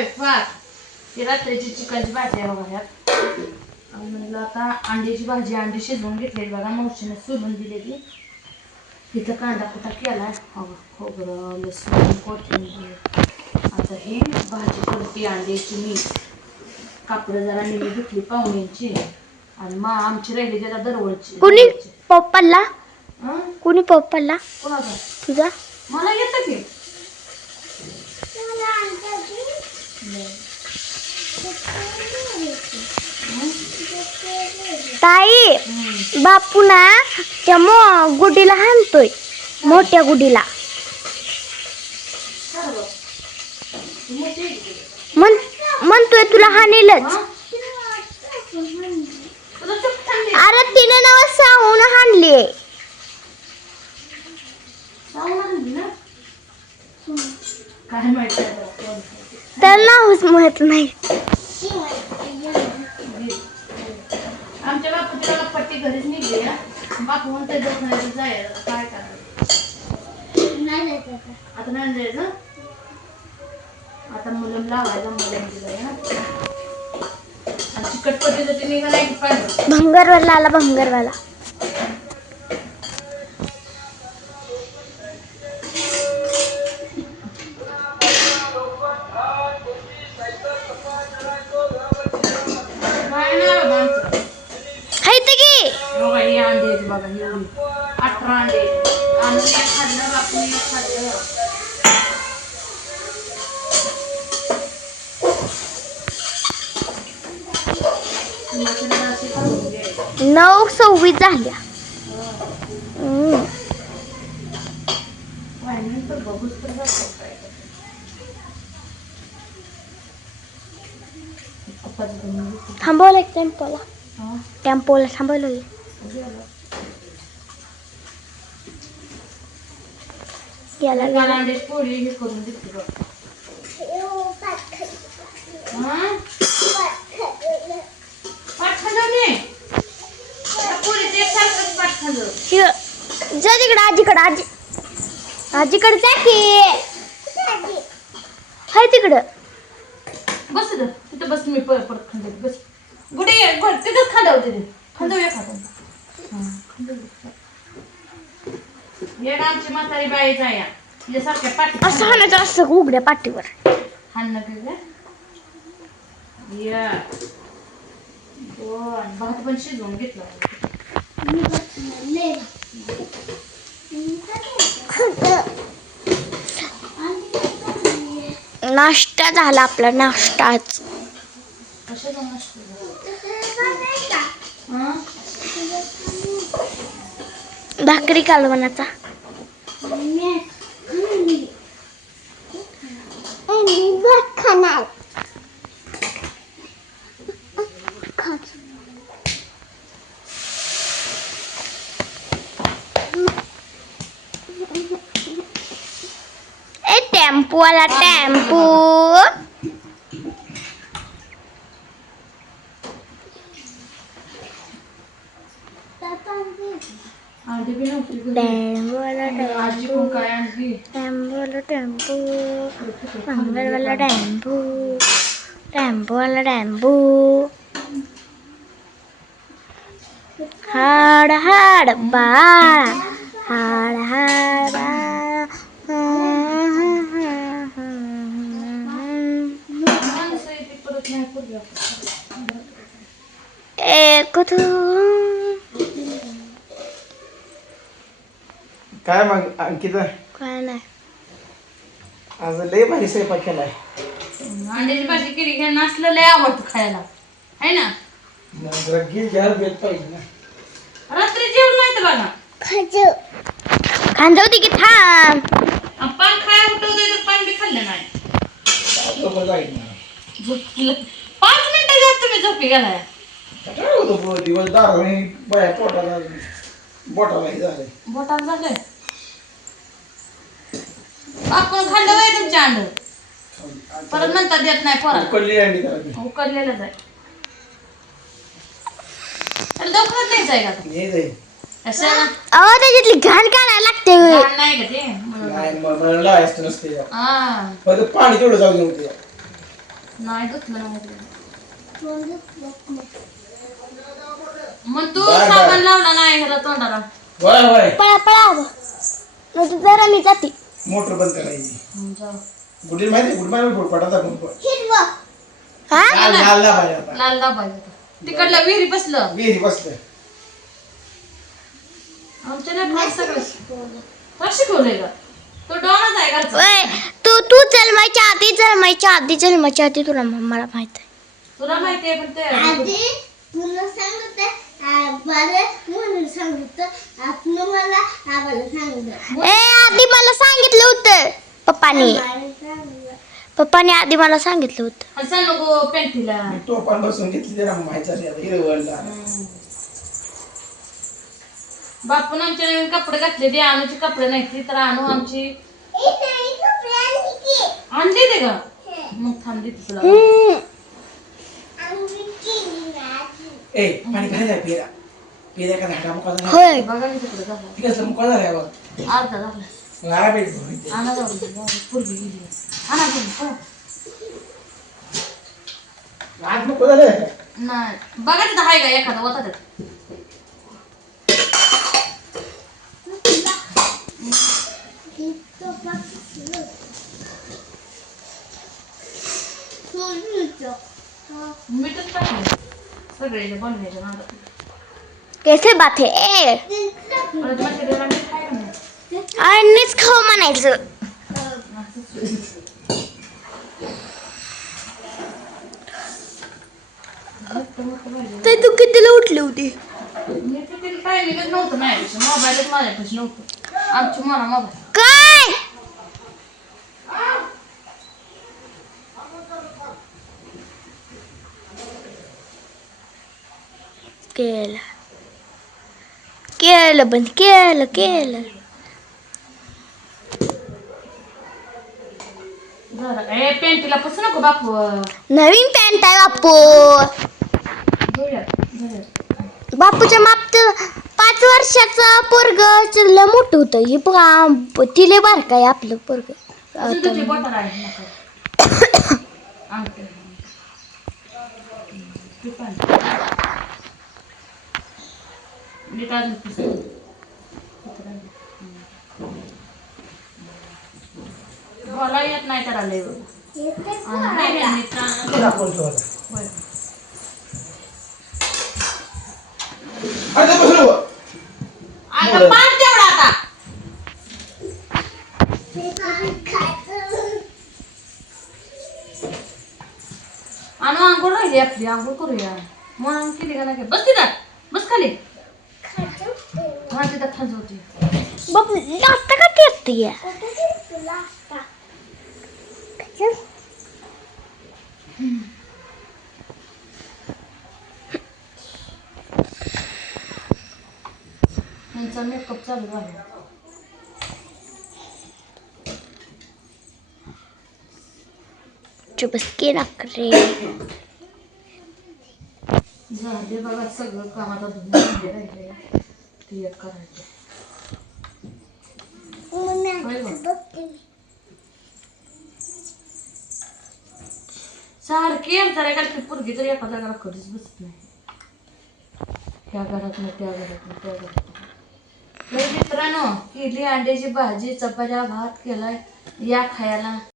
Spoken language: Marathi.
स्वयंपाक ती रात्रीची चिकनची भाजी आहे बघा ह्यात. आणि म्हणलं आता अंड्याची भाजी अंडी शिजवून घेतलेली बघा मावशीने सोलून दिलेली. तिथं कांदा कुटा केलाय खोबरं लसूण कोथिंबीर. आता ही भाजी करते अंड्याची मी कापडं जरा नेली घेतली पाहुण्यांची आणि मग आमची राहिली त्याला दरवळची. कुणी पप्पाला कुणी पप्पाला कोणाचा तुझा मला येतं की ताई बापू ना त्या गुडीला हाणतोय मोठ्या गुडीला म्हणतोय तुला हाणेलच. अरे तिने नाव साहून हाणली काय माहिती तर नावच माहित नाही. आमच्या बापूची पट्टी घरीच निघली. बापू म्हणते दवाखान्यात जायचं काय करायचं आता नाही जायचं. आता मुलं लावायचं मुलं दिलं आणि चिकट पद्धतीने निघाला की पाहिजे. भंगरवाला आला भंगरवाला. अंडे बघा एवढी 18 अंडे आणि खाल्लं बापूने खाल्लं. 9:26 झाल्या. थांबवलं एक टेम्पोला थांबवलं. याला पोळी हे करून देते बघ. जा तिकडे आजीकडे आजीकडे जा की हाय तिकडं बस तिथं बस. मी परत खांदे बस गुडे तिथंच खांदावते खांदवूया ये आमची म्हातारी बाई जाया तिच्यासारख्या पाठी असं हाणायचं असं उघड्या पाठीवर हाणं का या भात पण शिजवून घेतला. नाश्ता झाला आपला नाश्ताच. कशाचा नाश्ता भाकरी कालवणाचा. टेम्पो वाला टेम्पो टेम्पो वाला टेम्पो हाड हाड बा हाड हाड एक काय मग अंकिता काय नाही. आज लय भारी स्वयंपाक केलाय. अंड्याची भाजी केली की नाचलं लय आवडतं खायला आहे ना. जरा गिल घ्यायला भेट पाहिजे ना. रात्री जेवण माहिती बघा खांदवती की थांब. पान खायला उठवतोय तर पान बी खाल्लं नाही. झोपलं 5 मिनिटं जात तुम्ही झोपी गेलाय. दिवस दारू बाया पोटाला झाले. बोटाला झालंय आपण खाल्लं काय तुमच्या अंड परत नंतर देत नाही परत उकडली अंडी करा उकडलेलंच आहे. त्याला दवाखान्यात न्यायचं आहे का तू? नाही जाईल. कशाला? अहो त्याच्यातली घाण काढायला लागते. घाण नाही का ते म्हणून. नाही मला लावायचं नसते. हा फक्त पाणी तेवढं जाऊ नव्हते. नाही धुतलं नाही. मग तू बाय, बाय. साबण लावला नाही ह्याला तोंडाला. होय होय पळा पळा मग जरा मी जाते. मोटर बंद करायची. जाऊ. गुडी माहिती गुड माहिती पटाचा हा लाल लाल दाबायला आता. लाल दाबायचं तिकडल्या विहिरी बसलं. विहिरी बसलं. आमच्या लेकराला सगळं शिकवलंय का तो डॉनच आहे घरचा. ओय, तू जन्माच्या आधी तुला मला माहित आहे. तुला माहिती आहे पण ते आधी मला सांगितलं होतं पप्पाने आधी मला सांगितलं होतं. हसन नको पेंटीला. मी तो पण बसून घेतली जरा माहिती झाली आता हिरवळला. बापून आमच्या नवीन कपडे घातले ते अनुचे कपडे नाही ती तर अनु आमची आणली ते का मग थांबली तुला. ए पाणी घालायला पेरा पेरा का धाटा मुका झाला. होय बघा मी तिकडे झाला ठीक आहे मुका झालाय बघ. अर्धा झाला. मग आरा पेट आणा जाऊ पूर्वी गेली आणा जाऊ. आज मुका झालं. नाही बघा तिथं आहे का एखादा होता त्यात. मीठच टाकलं सगळे बनवायच्या नादात. कैसे बात है परत माझ्या डोळ्याला मीठ आहे का नाही? आणिच खाऊ म्हणायचं. ते तू कितीला उठली होती? मी किती टायमिंगच नव्हतं माझ्यापेक्षा मोबाईलच माझ्यापाशी नव्हतं. आमची मला मोबाईल काय केलं बंद केलं. झालं ए पेंटीला पसू नको बापू. नवीन पॅन्ट आहे बापूच्या मापचं 5 वर्षाचं पोरग लय मोठं होतं. हे बघा तिले बार काय आपलं पोरग. अजून तुझी बॉटल आहे नका. आणते. ती पण. मीठ अजून पुसू. बोला येत नाही त्याला लय बघ. नाही नाही मीठ आणा. तुला कोण ठेवला. बरं. अरे बसलो. आता पाच तेवढा आता. आणू आंघोळ राहिली आपली आंघोळ करूया म्हणून केली का नाही बस तिथं बस खाली. हा तिथं खाज होती. बापू लास्ट का टेस्ट त्यांचा मेकअप चालू आहे. चुपसकी नकरे झाले बघा सगळं काम आता धुवून राहिले ते एक करायचं. सारखी जरा एखादी पोरगी तरी एका जागाला कधीच बसत नाही. त्या घरात नाही त्या घरात नाही त्या घरात नाही. मित्रांनो केली अंड्याची भाजी चपात्या भात केलाय या खायला.